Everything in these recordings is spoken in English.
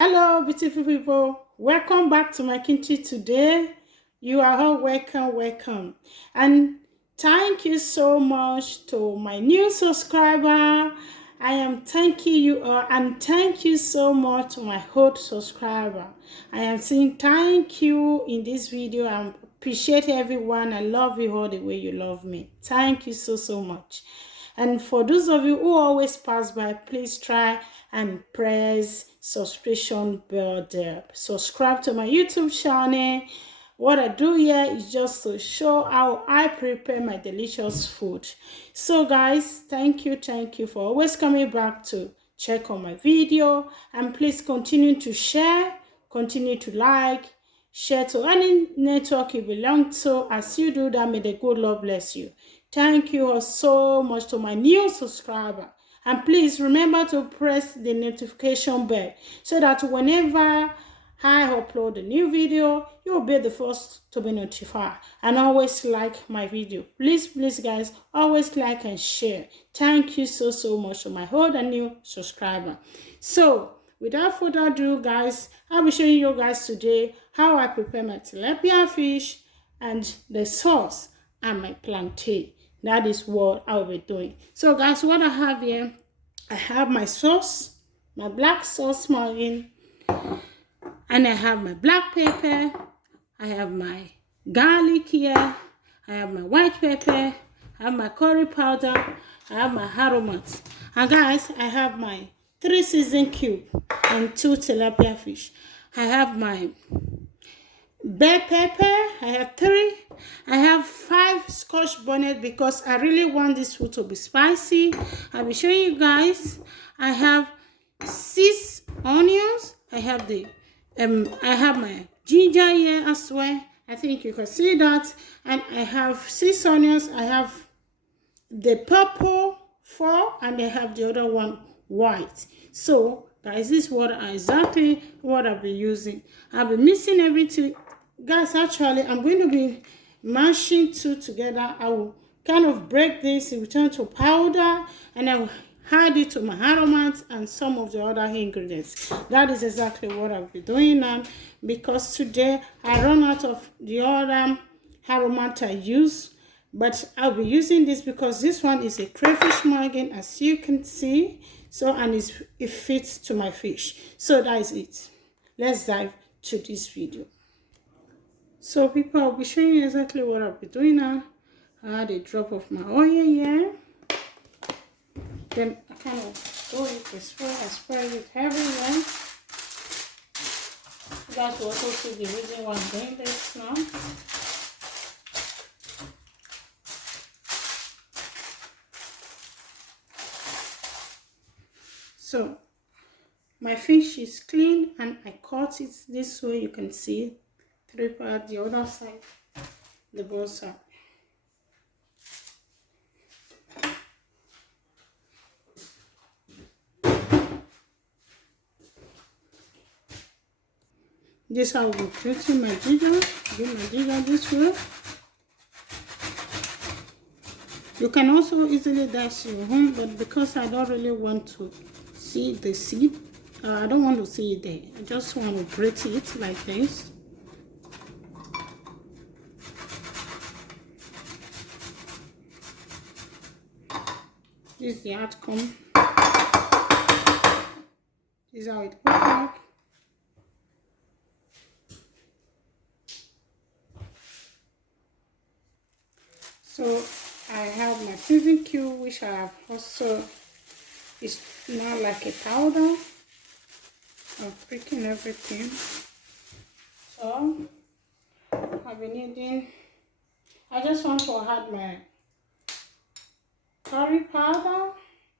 Hello, beautiful people. Welcome back to my kitchen today. You are all welcome. And thank you so much to my new subscriber. I am thanking you all, and thank you so much to my old subscriber. I am saying thank you in this video. I appreciate everyone. I love you all the way you love me. Thank you so much. And for those of you who always pass by, please try and press subscription bell there. Subscribe to my YouTube channel. What I do here is just to show how I prepare my delicious food. So guys, thank you for always coming back to check on my video, and please continue to share, continue to like, share to any network you belong to. As you do that, may the good Lord bless you. Thank you all so much to my new subscriber. And please remember to press the notification bell so that whenever I upload a new video, you will be the first to be notified. And always like my video. Please guys, always like and share. Thank you so much to my old and new subscriber. So without further ado, guys, I'll be showing you guys today how I prepare my tilapia fish and the sauce and my plantain. That is what I'll be doing. So guys, what I have here, I have my sauce, my black sauce margarine, and I have my black pepper, I have my garlic here, I have my white pepper, I have my curry powder, I have my Aromat. And guys, I have my 3 season cube and 2 tilapia fish. I have my bell pepper, I have 3. I have 5 scotch bonnet because I really want this food to be spicy. I'll be showing you guys. I have 6 onions. I have my ginger here as well. I think you can see that. And I have 6 onions. I have the purple 4, and I have the other one white. So guys, this is exactly what I'll be using. I'll be mixing everything. Guys, actually, I'm going to be mashing 2 together. I will kind of break this, it will turn to powder, and I will add it to my Aromat and some of the other ingredients. That is exactly what I'll be doing now, because today I run out of the other Aromat I use, but I'll be using this because this one is a crayfish margarine, as you can see. So, and it fits to my fish. So that is it. Let's dive to this video. So people, I'll be showing you exactly what I'll be doing now. I add a drop of my oil here. Then I kind of go with the spray. I spray it everywhere. You guys will also see the reason why I'm doing this now. So my fish is clean and I cut it this way. You can see 3 parts, the other side, the both side. This I will be putting my ginger. Do my ginger this way. You can also easily dash your home, but because I don't really want to see the seed, I don't want to see it there. I just want to grate it like this. This is the outcome. This is how it looks like. So I have my season cube, which I have also, is now like a powder. I'm freaking everything. So I'll be needing, I just want to add my curry powder,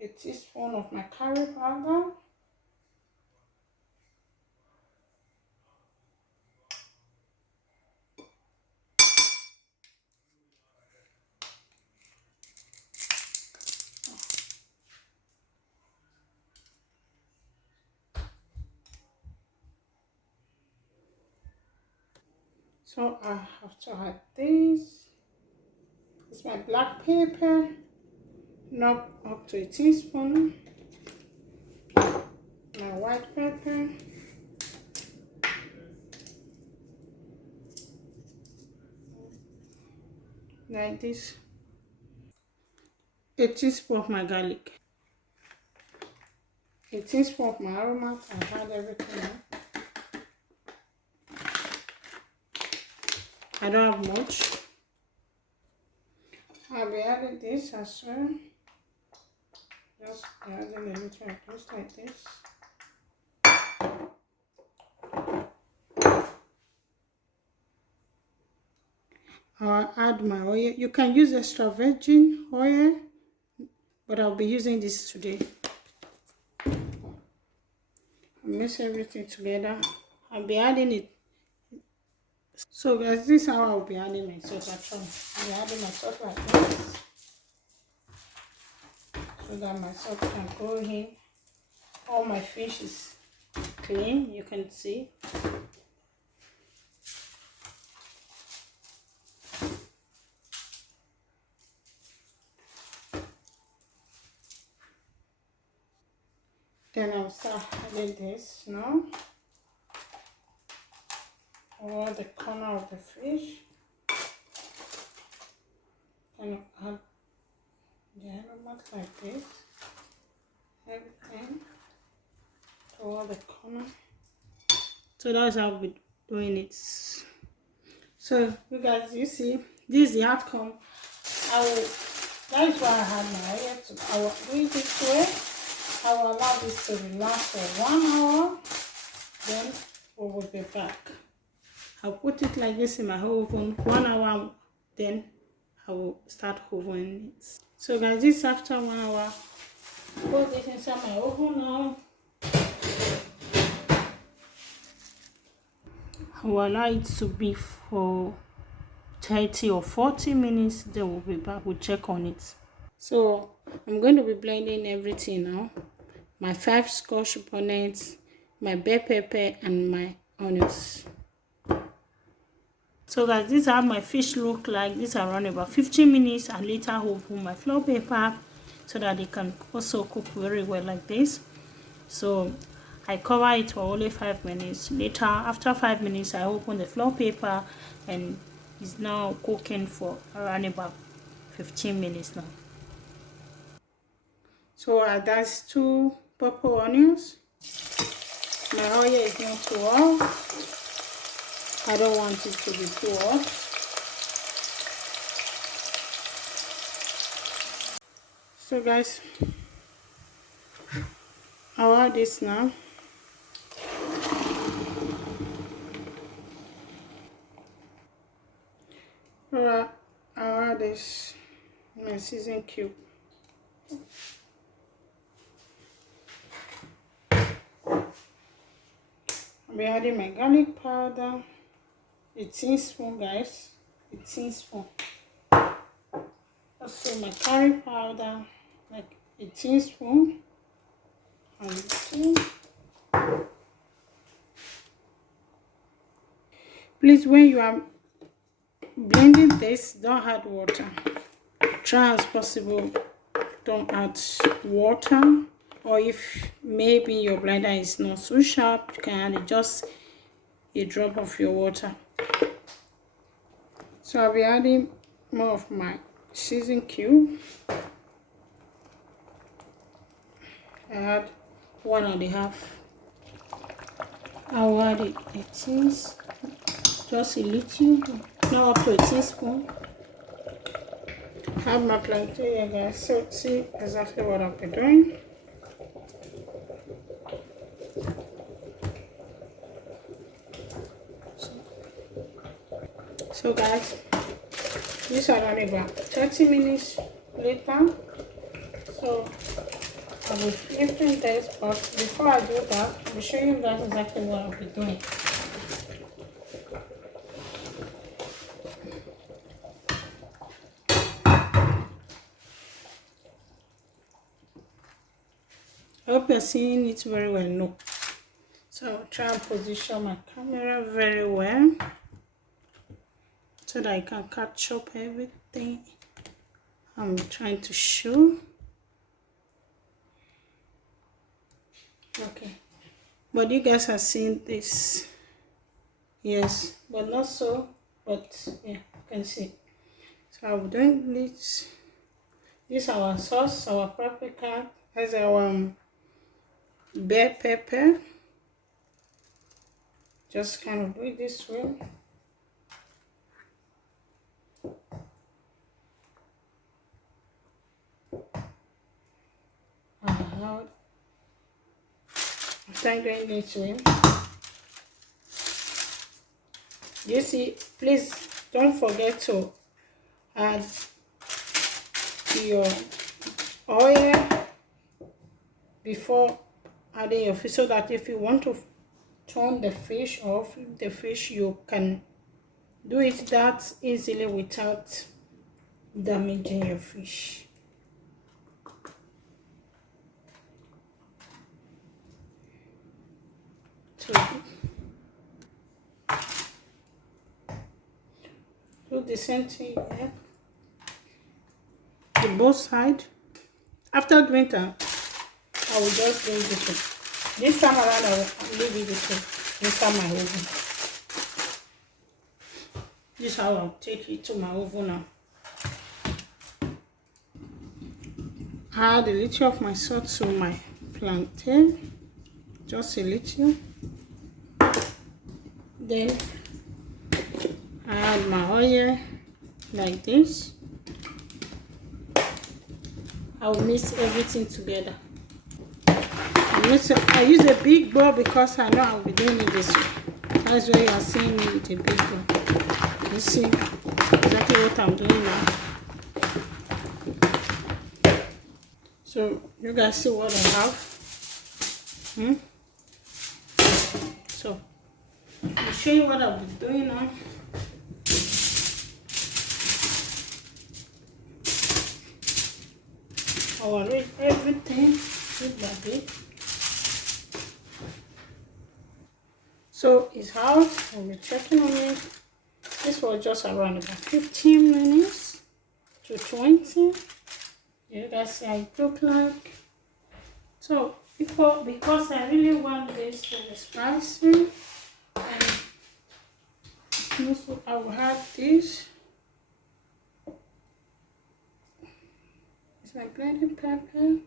a teaspoon of my curry powder. So I have to add this. It's my black pepper, not up to a teaspoon. My white pepper. like this. A teaspoon of my garlic. A teaspoon of my aromat. I've had everything now. I don't have much. I'll be adding this as well. Just adding a little like this. I'll add my oil. You can use extra virgin oil, but I'll be using this today. Mix everything together. I'll be adding it. So guys, this is how I'll be adding my salt actually. I'll be adding my salt like this, so that my salt can go in. All my fish is clean, you can see. Then I'll start adding this now. Over the corner of the fish. And I'll add the aromat like this. Everything toward the corner. So that's how I'll be doing it. So you guys, you see, this is the outcome. That is why I had my oil. I will do it this way. I will allow this to relax for 1 hour. Then we will be back. I'll put it like this in my oven 1 hour. Then I will start ovening it. So guys, this after 1 hour. Put this inside my oven now. I will allow it to be for 30 or 40 minutes. Then we'll be back. We'll check on it. So I'm going to be blending everything now. My 5 scotch bonnets, my bell pepper, and my onions. So guys, this is how my fish look like. This around about 15 minutes. And later I'll open my flour paper so that they can also cook very well like this. So I cover it for only 5 minutes. Later, after 5 minutes, I open the flour paper and it's now cooking for around about 15 minutes now. So that's 2 purple onions. My oil is not too hot. I don't want it to be too hot. So guys, I'll add this now. Alright, I'll add this, my season cube. I'll be adding my garlic powder, a teaspoon guys, a teaspoon. Also my curry powder, like a teaspoon. And 2. Please, when you are blending this, don't add water. Try as possible, don't add water. Or if maybe your blender is not so sharp, you can add just a drop of your water. So I'll be adding more of my season cube. I add 1.5. I'll add it just a little, not up to a teaspoon. I have my plantain here guys, so see exactly what I'll be doing. So guys, this is around about 30 minutes later. So I will flipping this, but before I do that, I will show you guys exactly what I'll be doing. I hope you're seeing it very well. No. So I'll try and position my camera very well so that I can catch up everything I'm trying to show. Okay, but you guys have seen this, yes, but not so, but yeah, you can see. So I'm doing this. This is our sauce, our paprika, as our bell pepper. Just kind of do it this way. After doing this way, you see, please don't forget to add your oil before adding your fish, so that if you want to turn the fish or flip the fish, you can do it that easily without damaging your fish. So do the same thing here, the both side. After doing that, I will just do this one. This time around, I will leave it this way inside my oven. This is how I'll take it to my oven now. Add a little of my salt to my plantain, just a little. Then add my oil like this. I will mix everything together. I use a big bowl because I know I'll be doing it this way. That's why you are seeing me with a big bowl. You see exactly what I'm doing now. So you guys see what I have. So I'll show you what I'll be doing now. I will read everything bit by bit. So it's out. I'll be checking on it. This was just around about 15 minutes to 20. You guys see how it look like. So because I really want this to be spicy, and also I will add this. It's my blended pepper.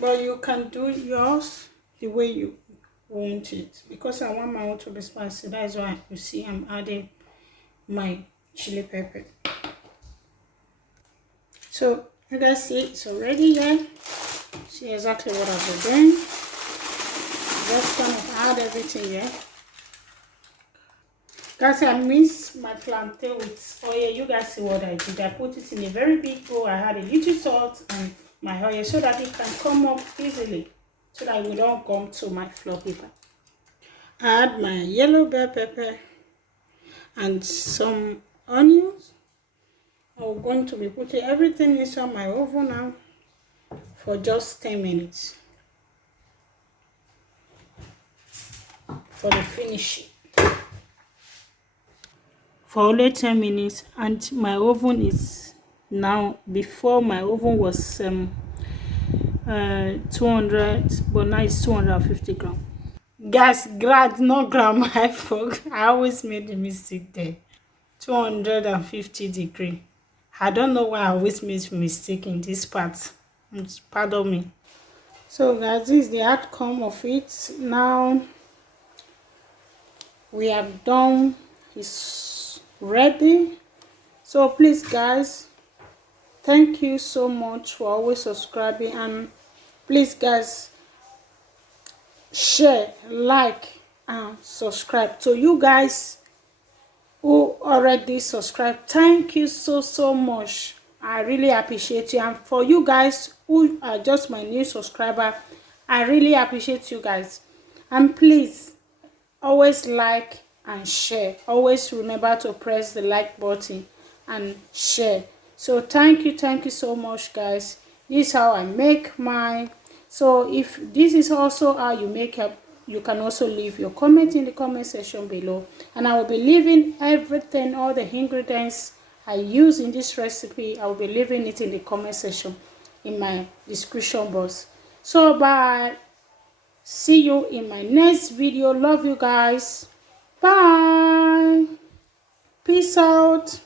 But you can do yours the way you want it, because I want my own to be spicy. That's why you see I'm adding my chili pepper. So you guys see it's already here. See exactly what I've been doing. Just kind of add everything here. Guys, I mixed my plantain with oil. You guys see what I did. I put it in a very big bowl. I had a little salt and my oil so that it can come up easily, so that we don't gum to my flour paper. I add my yellow bell pepper and some onions. I'm going to be putting everything inside my oven now for just 10 minutes for the finishing. For only 10 minutes, and my oven is now, before my oven was 200, but now it's 250 grams. Guys, not gram, I forgot. I always made the mistake there. 250 degree. I don't know why I always make mistake in this part. Pardon me. So guys, this is the outcome of it. Now we have done. It's ready. So please guys, thank you so much for always subscribing, and please guys, share, like and subscribe. To you guys who already subscribed, thank you so much. I really appreciate you. And for you guys who are just my new subscriber, I really appreciate you guys. And please always like and share. Always remember to press the like button and share. So thank you so much guys. This is how I make mine. So if this is also how you make up, you can also leave your comment in the comment section below, and I will be leaving everything, all the ingredients I use in this recipe. I will be leaving it in the comment section in my description box. So bye. See you in my next video. Love you guys. Bye. Peace out.